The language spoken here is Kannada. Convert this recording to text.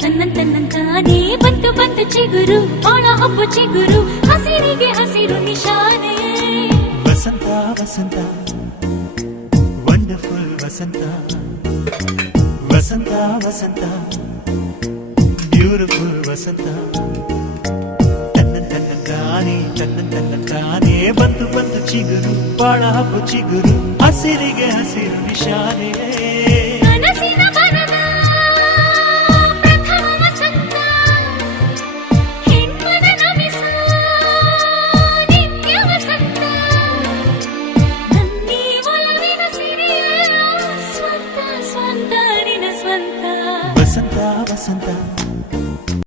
ತನ್ನಂತಾನೇ ಬಂತು ಬಂತು ಚಿಗುರು ಬಾಳ ಹಬ್ಬ ಚಿಗುರು ಹಸಿರಿಗೆ ಹಸಿರು ನಿಶಾನೆ ವಸಂತ ವಸಂತ ವಂಡರ್ಫುಲ್ ವಸಂತ ವಸಂತ ವಸಂತ ಬ್ಯೂಟಿಫುಲ್ ವಸಂತ ತನ್ನಂತಾನೇ ಬಂತು ಬಂತು ಚಿಗುರು ಬಾಳ ಹಬ್ಬ ಚಿಗುರು ಹಸಿರಿಗೆ ಹಸಿರು ನಿಶಾನೆ